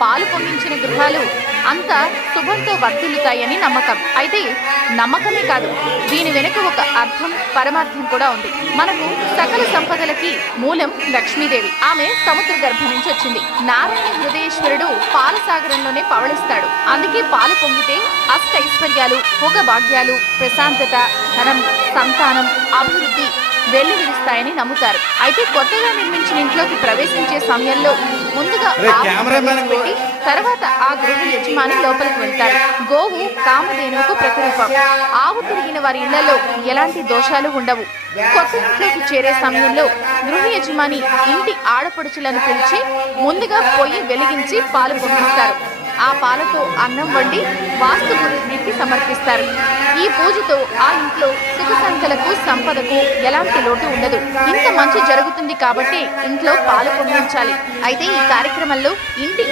పాలు పొంగించిన గృహాలు అంత శుభంతో వర్ధిల్లుతాయని నమ్మకం. అయితే నమ్మకమే కాదు, దీని వెనుక ఒక అర్థం పరమార్థం కూడా ఉంది. మనకు సకల సంపదలకి మూలం లక్ష్మీదేవి. ఆమె సముద్ర గర్భం నుంచి వచ్చింది. నారాయణ హృదయేశ్వరుడు పాలసాగరంలోనే పవళిస్తాడు. అందుకే పాలు పొంగితే అష్టైశ్వర్యాలు, భోగ భాగ్యాలు, ప్రశాంతత, ధనం, సంతానం, అభివృద్ధి వెల్లివిరుస్తాయని నమ్ముతారు. అయితే కొత్తగా నిర్మించిన ఇంట్లోకి ప్రవేశించే సమయంలో ముందుగా పెట్టి తర్వాత ఆ గృహ యజమాని లోపలికి వెళ్తారు. గోవు కామధేనువుకు ప్రతిరూపం. ఆవు తిరిగిన వారి ఇళ్లలో ఎలాంటి దోషాలు ఉండవు. కొత్త ఇంట్లోకి చేరే సమయంలో గృహ యజమాని ఇంటి ఆడపడుచులను పిలిచి ముందుగా పొయ్యి వెలిగించి పాలు పొంగిస్తారు. ఆ పాలతో అన్నం వండి వాస్తు పురుషునికి సమర్పిస్తారు. ఈ పూజతో ఆ ఇంట్లో సుఖ సంఖ్యలకు, సంపదకు ఎలాంటి లోటు ఉండదు. ఇంత మంచి జరుగుతుంది కాబట్టి ఇంట్లో పాలు పొంగించాలి. అయితే ఈ కార్యక్రమంలో ఇంటి